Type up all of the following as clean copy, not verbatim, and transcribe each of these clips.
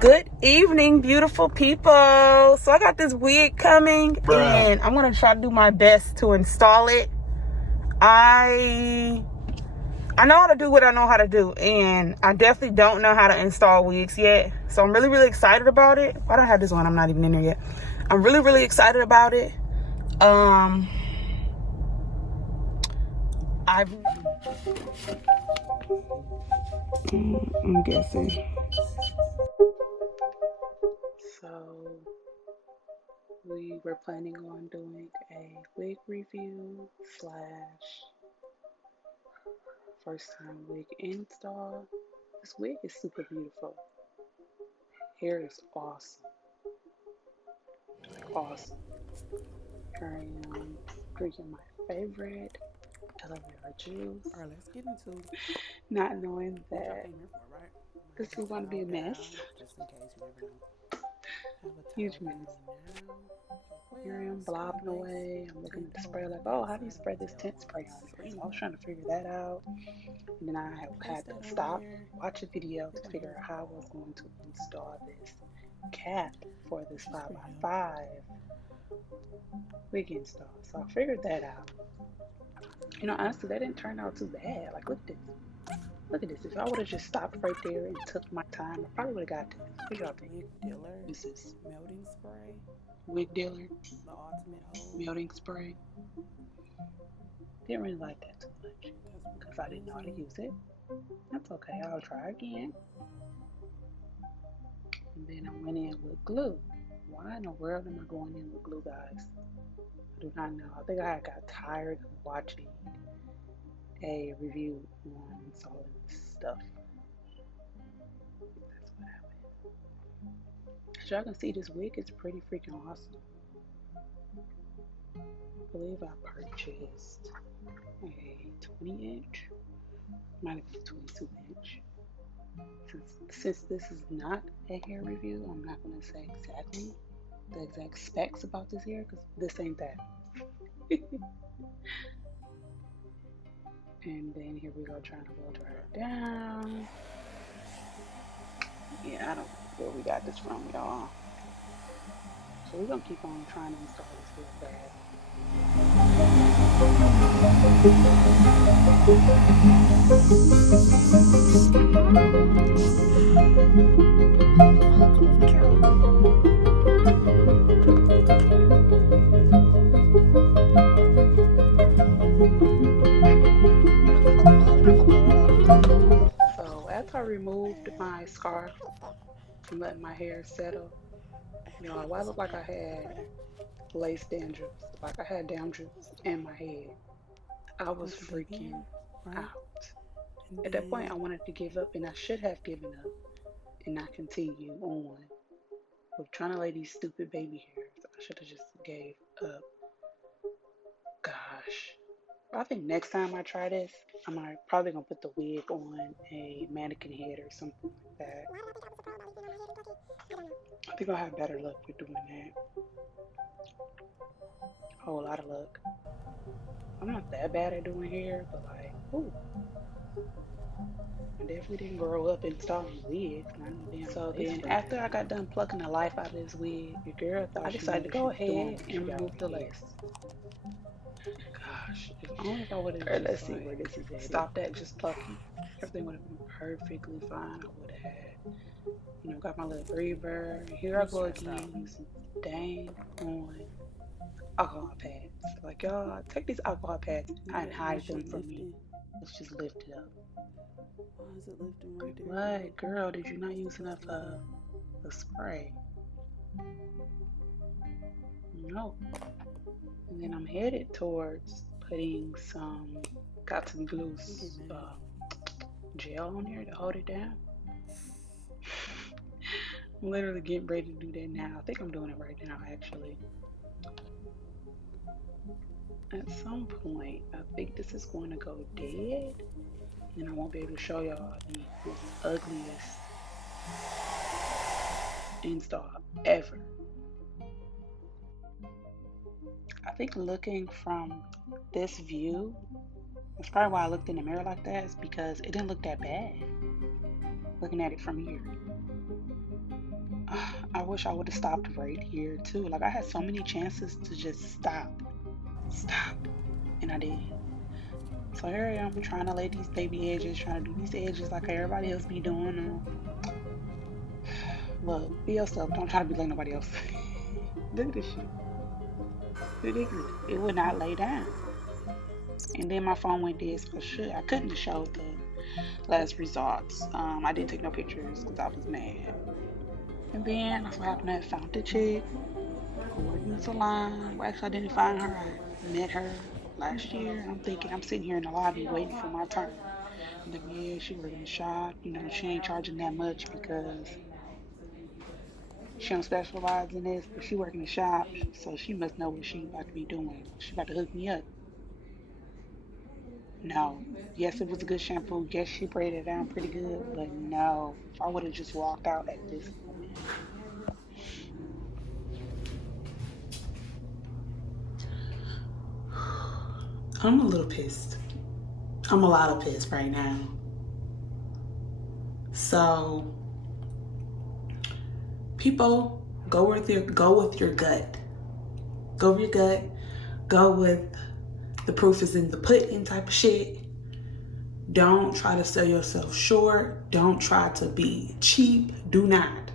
Good evening, beautiful people. So I got this wig coming and I'm going to try to do my best to install it. I know how to do what I know how to do, and I definitely don't know how to install wigs yet. So I'm really, really excited about it. Why do I have this one? I'm not even in there yet. I'm really, really excited about it. I'm guessing. So we were planning on doing a wig review slash first time wig install. This wig is super beautiful. Hair is awesome. Awesome. Here I am drinking my favorite aloe vera juice. Alright, let's get into it. Not knowing that this is going to be a mess. Just in case, you never know. Huge mess. Here I am blobbing away. I'm looking at the spray like, oh, how do you spray this tint spray on here? So I was trying to figure that out. And then I had to stop, watch a video to figure out how I was going to install this cap for this 5x5 wig install. So I figured that out. You know, honestly, that didn't turn out too bad. Like, look at this. Look at this. If I would have just stopped right there and took my time, I probably would have got this. What y'all think? Wig Dealer. This is melting spray. Wig Dealer. The ultimate hold. Melting spray. Didn't really like that too much because I didn't know how to use it. That's okay. I'll try again. And then I went in with glue. Why in the world am I going in with glue, guys? I do not know. I think I got tired of watching a review on installing this stuff. That's what happened. As y'all can see, this wig is pretty freaking awesome. I believe I purchased a 20-inch. Might have been 22-inch. Since this is not a hair review, I'm not going to say exactly the exact specs about this hair because this ain't that. And then here we go trying to blow dry it down. Yeah, I don't know where we got this from, y'all. So we're going to keep on trying to install this real bad. So after I removed my scarf and letting my hair settle, you know, I looked like I had lace dandruff, like I had dandruff in my head. I was freaking out. At that point, I wanted to give up, and I should have given up and not continue on with trying to lay these stupid baby hairs. I should have just gave up. Gosh. I think next time I try this, I'm probably going to put the wig on a mannequin head or something like that. I think I'll have better luck with doing that. A whole lot of luck. I'm not that bad at doing hair, but like, ooh. I definitely didn't grow up installing wigs. So then after I got done plucking the life out of this wig, your girl thought I decided to go ahead and remove the lace. Gosh, if only I would have, let's see where this is at. Stopped at just plucking. Everything would have been perfectly fine. I would have had, you know, got my little breather. Here I go again, using dang on alcohol pads. Like, y'all, take these alcohol pads and hide them from me. Let's just lift it up. Why is it lifting right there? What, girl? Did you not use enough of the spray? No. And then I'm headed towards putting some glue gel on here to hold it down. I'm literally getting ready to do that now. I think I'm doing it right now, actually. At some point, I think this is going to go dead, and I won't be able to show y'all the ugliest install ever. I think looking from this view, that's probably why I looked in the mirror like that, is because it didn't look that bad looking at it from here. I wish I would have stopped right here too. Like I had so many chances to just stop, and I did. So here I am trying to lay these baby edges, trying to do these edges like everybody else be doing. Look, be yourself. Don't try to be like nobody else. Look at this shit. Ridiculous. It would not lay down. And then my phone went dead, so shit, I couldn't have showed the last results. I didn't take no pictures because I was mad. And then I so happened to have found the chick who worked in the salon. Well, actually, I didn't find her. I met her last year. And I'm thinking, I'm sitting here in the lobby waiting for my turn. I'm like, yeah, she working in the shop. You know, she ain't charging that much because she don't specialize in this, but she work in the shop, so she must know what she about to be doing. She about to hook me up. No. Yes, it was a good shampoo. Yes, she braided it down pretty good, but no. If I would have just walked out at this moment. I'm a little pissed. I'm a lot of pissed right now. So people go with your gut. Go with your gut. Go with the proof is in the pudding type of shit. Don't try to sell yourself short. Don't try to be cheap. Do not.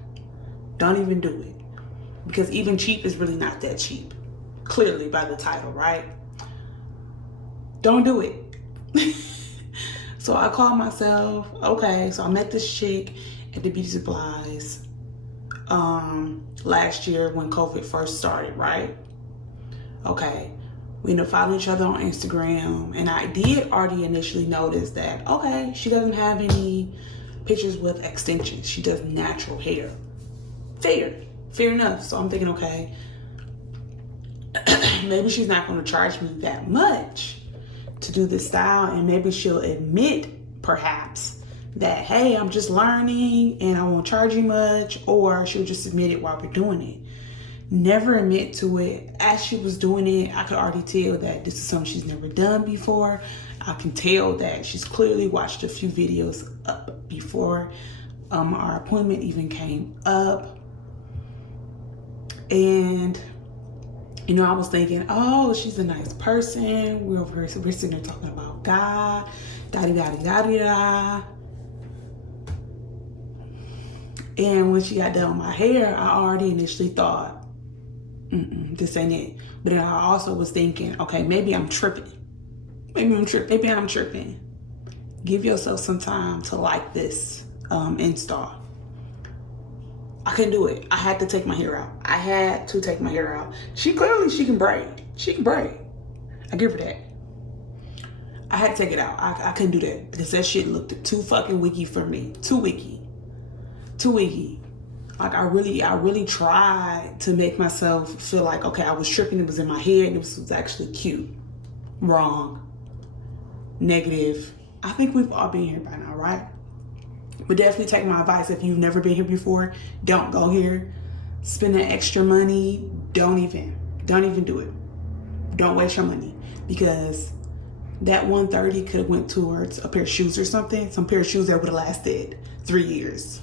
Don't even do it. Because even cheap is really not that cheap. Clearly by the title, right? Don't do it. So I called myself, okay, so I met this chick at the beauty supplies last year when COVID first started, right? Okay. We ended up following each other on Instagram, and I did already initially notice that, okay, she doesn't have any pictures with extensions. She does natural hair. Fair enough. So I'm thinking, okay, maybe she's not going to charge me that much to do this style, and maybe she'll admit, perhaps, that, hey, I'm just learning and I won't charge you much, or she'll just admit it while we're doing it. Never admit to it. As she was doing it, I could already tell that this is something she's never done before. I can tell that she's clearly watched a few videos up before our appointment even came up. And, you know, I was thinking, oh, she's a nice person. We're sitting there talking about God, da-di-da-di-da-di-da. And when she got done with my hair, I already initially thought, this ain't it. But then I also was thinking, okay, maybe I'm tripping. Maybe I'm tripping. Give yourself some time to like this install. I couldn't do it. I had to take my hair out. She can braid. I give her that. I had to take it out. I couldn't do that because that shit looked too fucking wiggy for me. Too wiggy. Like I really tried to make myself feel like, okay, I was tripping. It was in my head. And it was actually cute. Wrong. Negative. I think we've all been here by now, right? But definitely take my advice. If you've never been here before, don't go here. Spend that extra money. Don't even do it. Don't waste your money, because that $130 could have went towards a pair of shoes or something. Some pair of shoes that would have lasted 3 years.